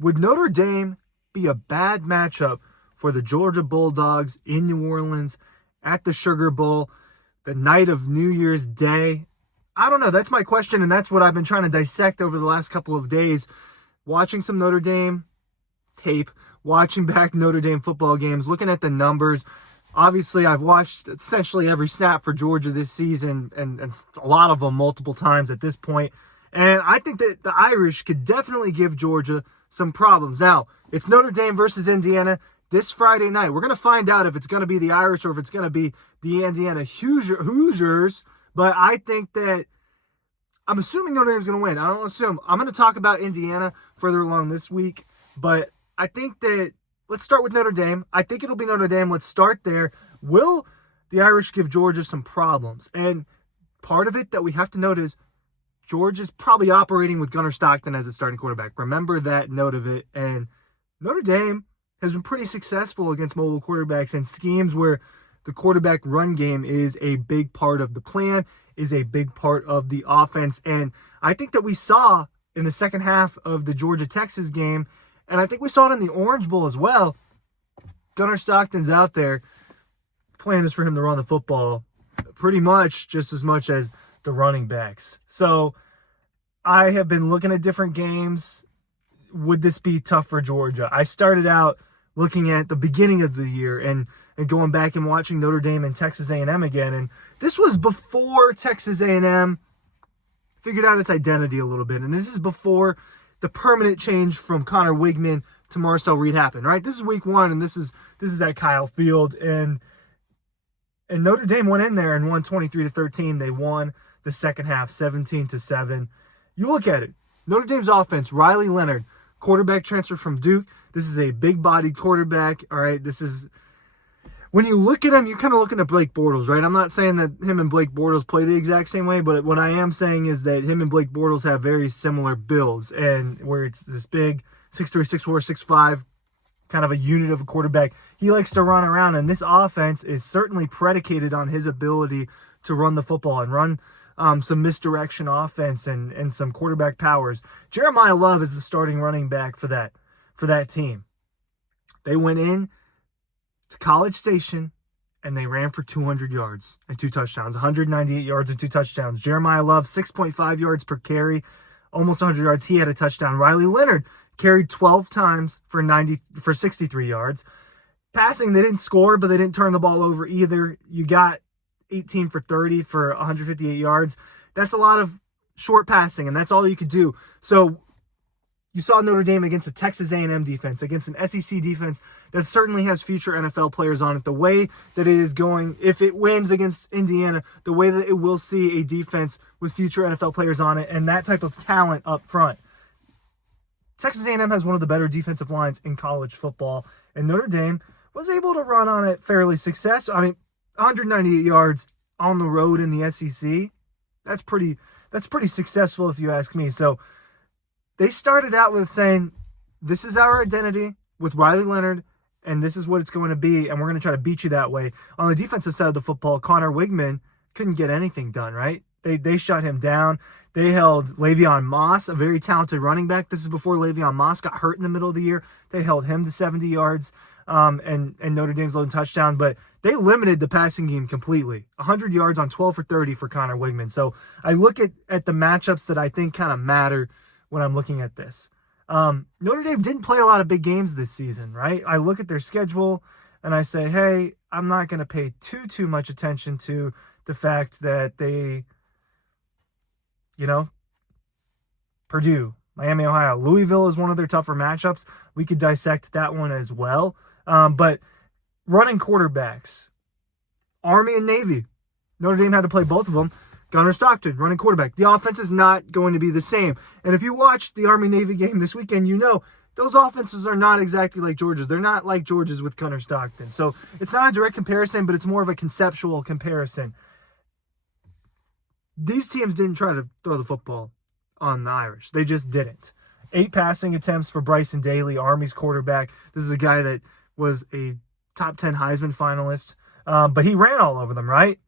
Would Notre Dame be a bad matchup for the Georgia Bulldogs in New Orleans at the Sugar Bowl, the night of New Year's Day? I don't know. That's my question, and that's what I've been trying to dissect over the last couple of days. Watching some Notre Dame tape, watching back Notre Dame football games, looking at the numbers. Obviously, I've watched essentially every snap for Georgia this season, and a lot of them multiple times at this point. And I think that the Irish could definitely give Georgia some problems. Now, it's Notre Dame versus Indiana this Friday night. We're going to find out if it's going to be the Irish or if it's going to be the Indiana Hoosiers. But I think that I'm assuming Notre Dame's going to win. I don't assume. I'm going to talk about Indiana further along this week. But I think that let's start with Notre Dame. I think it'll be Notre Dame. Let's start there. Will the Irish give Georgia some problems? And part of it that we have to note is Georgia's probably operating with Gunnar Stockton as a starting quarterback. Remember that note of it. And Notre Dame has been pretty successful against mobile quarterbacks and schemes where the quarterback run game is a big part of the plan, is a big part of the offense. And I think that we saw in the second half of the Georgia-Texas game, and I think we saw it in the Orange Bowl as well, Gunnar Stockton's out there. Plan is for him to run the football pretty much just as much as the running backs. So I have been looking at different games. Would this be tough for Georgia? I started out looking at the beginning of the year and going back and watching Notre Dame and Texas A&M again. And this was before Texas A&M figured out its identity a little bit. And this is before the permanent change from Connor Wigman to Marcel Reed happened, right? This is week one, and this is at Kyle Field. And Notre Dame went in there and won 23-13. They won the second half 17-7. You look at it. Notre Dame's offense, Riley Leonard, quarterback transfer from Duke. This is a big-bodied quarterback, all right? This is, when you look at him, you're kind of looking at Blake Bortles, right? I'm not saying that him and Blake Bortles play the exact same way, but what I am saying is that him and Blake Bortles have very similar builds, and where it's this big 6'3", 6'4", 6'5", kind of a unit of a quarterback. He likes to run around, and this offense is certainly predicated on his ability to run the football and run some misdirection offense and some quarterback powers. Jeremiah Love is the starting running back for that team. They went in to College Station and they ran for 200 yards and 2 touchdowns, 198 yards and 2 touchdowns. Jeremiah Love, 6.5 yards per carry, almost 100 yards. He had a touchdown. Riley Leonard carried 12 times for 63 yards. Passing, they didn't score, but they didn't turn the ball over either. You got 18 for 30 for 158 yards. That's a lot of short passing, and that's all you could do. So you saw Notre Dame against a Texas A&M defense, against an SEC defense that certainly has future NFL players on it. The way that it is going, if it wins against Indiana, the way that it will see a defense with future NFL players on it and that type of talent up front. Texas A&M has one of the better defensive lines in college football, and Notre Dame was able to run on it fairly successful. I mean, 198 yards on the road in the SEC. That's pretty successful if you ask me. So they started out with saying, this is our identity with Riley Leonard, and this is what it's going to be, and we're going to try to beat you that way. On the defensive side of the football, Connor Wigman couldn't get anything done, right? They shut him down. They held Le'Veon Moss, a very talented running back. This is before Le'Veon Moss got hurt in the middle of the year. They held him to 70 yards. And Notre Dame's lone touchdown, but they limited the passing game completely. 100 yards on 12 for 30 for Connor Wigman. So I look at the matchups that I think kind of matter when I'm looking at this. Notre Dame didn't play a lot of big games this season, right? I look at their schedule and I say, hey, I'm not going to pay too much attention to the fact that they, Purdue, Miami, Ohio, Louisville is one of their tougher matchups. We could dissect that one as well. But running quarterbacks, Army and Navy, Notre Dame had to play both of them. Gunnar Stockton, running quarterback. The offense is not going to be the same. And if you watched the Army-Navy game this weekend, you know those offenses are not exactly like Georgia's. They're not like Georgia's with Gunnar Stockton. So it's not a direct comparison, but it's more of a conceptual comparison. These teams didn't try to throw the football on the Irish. They just didn't. 8 passing attempts for Bryson Daly, Army's quarterback. This is a guy that was a top 10 Heisman finalist, but he ran all over them, right?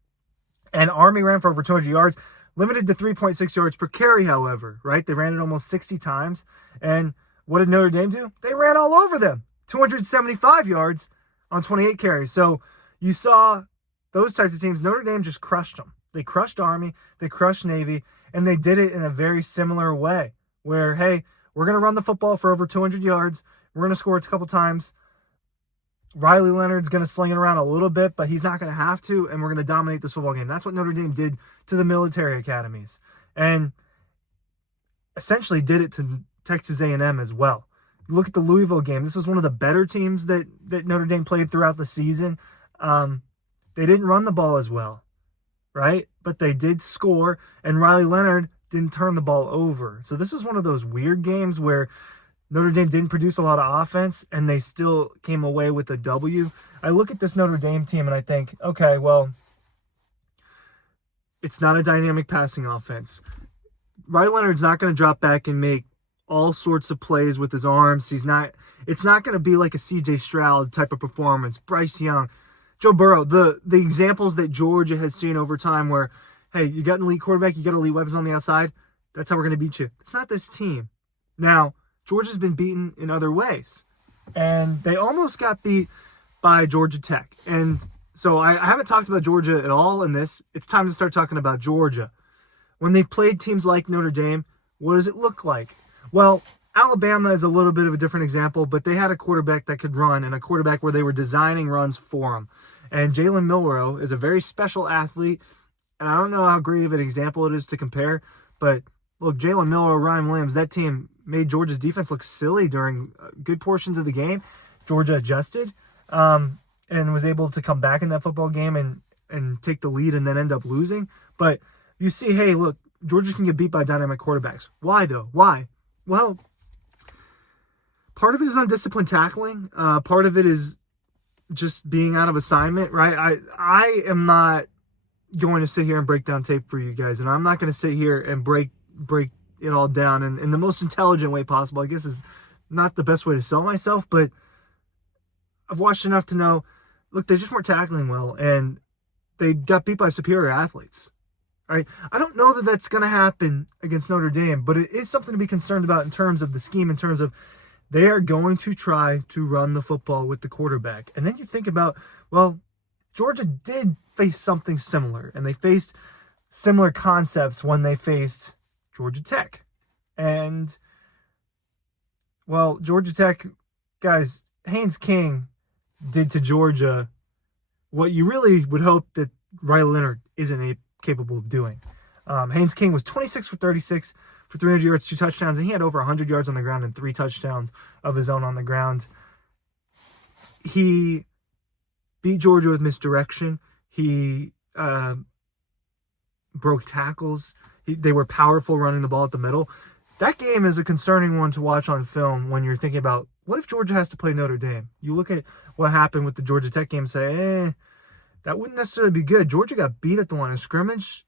And Army ran for over 200 yards, limited to 3.6 yards per carry, however, right? They ran it almost 60 times. And What did Notre Dame do? They ran all over them. 275 yards on 28 carries. So you saw those types of teams. Notre Dame just crushed them. They crushed Army, they crushed Navy, and they did it in a very similar way where, hey, we're going to run the football for over 200 yards. We're going to score it a couple times. Riley Leonard's going to sling it around a little bit, but he's not going to have to, and we're going to dominate this football game. That's what Notre Dame did to the military academies, and essentially did it to Texas A&M as well. Look at the Louisville game. This was one of the better teams that Notre Dame played throughout the season. They didn't run the ball as well, right? But they did score, and Riley Leonard didn't turn the ball over. So this is one of those weird games where Notre Dame didn't produce a lot of offense, and they still came away with a W. I look at this Notre Dame team, and I think, okay, well, it's not a dynamic passing offense. Riley Leonard's not going to drop back and make all sorts of plays with his arms. It's not going to be like a C.J. Stroud type of performance. Bryce Young, Joe Burrow, the examples that Georgia has seen over time where, hey, you got an elite quarterback, you got elite weapons on the outside, that's how we're going to beat you. It's not this team. Now, Georgia's been beaten in other ways, and they almost got beat by Georgia Tech. And so I haven't talked about Georgia at all in this. It's time to start talking about Georgia. When they've played teams like Notre Dame, what does it look like? Well, Alabama is a little bit of a different example, but they had a quarterback that could run and a quarterback where they were designing runs for him. And Jalen Milroe is a very special athlete, and I don't know how great of an example it is to compare, but look, Jalen Milroe, Ryan Williams, that team made Georgia's defense look silly during good portions of the game. Georgia adjusted and was able to come back in that football game and take the lead and then end up losing. But you see, hey, look, Georgia can get beat by dynamic quarterbacks. Why, though? Why? Well, part of it is undisciplined tackling. Part of it is just being out of assignment, right? I am not going to sit here and break down tape for you guys, and I'm not going to sit here and break it all down in the most intelligent way possible. I guess is not the best way to sell myself, but I've watched enough to know, look, they just weren't tackling well, and they got beat by superior athletes. Right? I don't know that that's going to happen against Notre Dame, but it is something to be concerned about in terms of the scheme, in terms of they are going to try to run the football with the quarterback. And then you think about, well, Georgia did face something similar, and they faced similar concepts when they faced Georgia Tech. And, well, Georgia Tech, guys, Haynes King did to Georgia what you really would hope that Riley Leonard isn't capable of doing. Haynes King was 26 for 36 for 300 yards, 2 touchdowns, and he had over 100 yards on the ground and 3 touchdowns of his own on the ground. He beat Georgia with misdirection. He broke tackles. They were powerful running the ball at the middle. That game is a concerning one to watch on film when you're thinking about, what if Georgia has to play Notre Dame? You look at what happened with the Georgia Tech game and say, that wouldn't necessarily be good. Georgia got beat at the line of scrimmage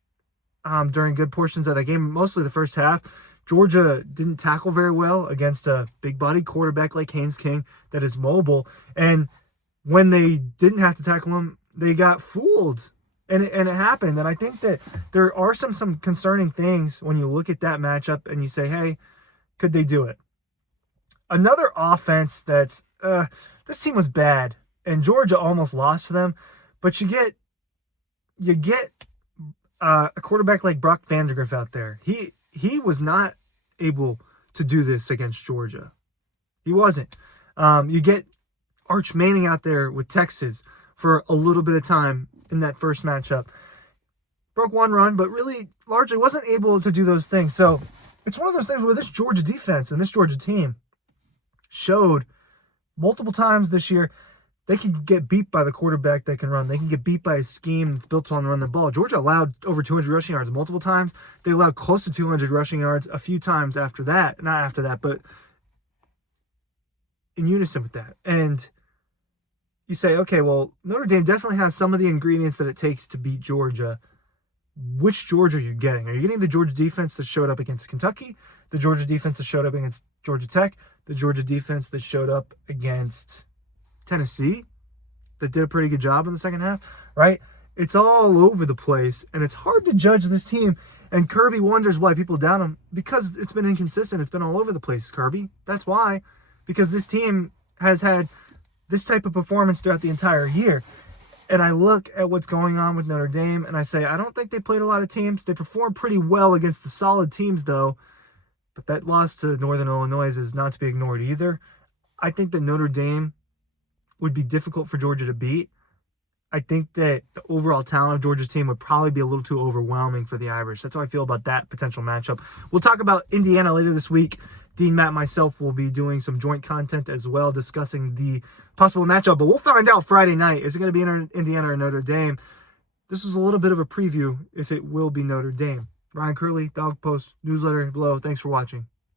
during good portions of that game, mostly the first half. Georgia didn't tackle very well against a big-bodied quarterback like Haynes King that is mobile. And when they didn't have to tackle him, they got fooled. And it happened. And I think that there are some concerning things when you look at that matchup and you say, hey, could they do it? Another offense that's this team was bad, and Georgia almost lost to them. But you get a quarterback like Brock Vandegrift out there. He was not able to do this against Georgia. He wasn't. You get Arch Manning out there with Texas for a little bit of time in that first matchup. Broke one run, but really largely wasn't able to do those things. So it's one of those things where this Georgia defense and this Georgia team showed multiple times this year they can get beat by the quarterback that can run. They can get beat by a scheme that's built on run the ball. Georgia allowed over 200 rushing yards multiple times. They allowed close to 200 rushing yards a few times after that. Not after that, but in unison with that. And you say, okay, well, Notre Dame definitely has some of the ingredients that it takes to beat Georgia. Which Georgia are you getting? Are you getting the Georgia defense that showed up against Kentucky? The Georgia defense that showed up against Georgia Tech? The Georgia defense that showed up against Tennessee, that did a pretty good job in the second half, right? It's all over the place, and it's hard to judge this team. And Kirby wonders why people doubt him, because it's been inconsistent. It's been all over the place, Kirby. That's why. Because this team has had this type of performance throughout the entire year. And I look at what's going on with Notre Dame, and I say, I don't think they played a lot of teams. They performed pretty well against the solid teams, though. But that loss to Northern Illinois is not to be ignored either. I think that Notre Dame would be difficult for Georgia to beat. I think that the overall talent of Georgia's team would probably be a little too overwhelming for the Irish. That's how I feel about that potential matchup. We'll talk about Indiana later this week. Dean, Matt, myself will be doing some joint content as well, discussing the possible matchup. But we'll find out Friday night. Is it going to be Indiana or Notre Dame? This was a little bit of a preview if it will be Notre Dame. Ryan Curley, Dawg Post, newsletter below. Thanks for watching.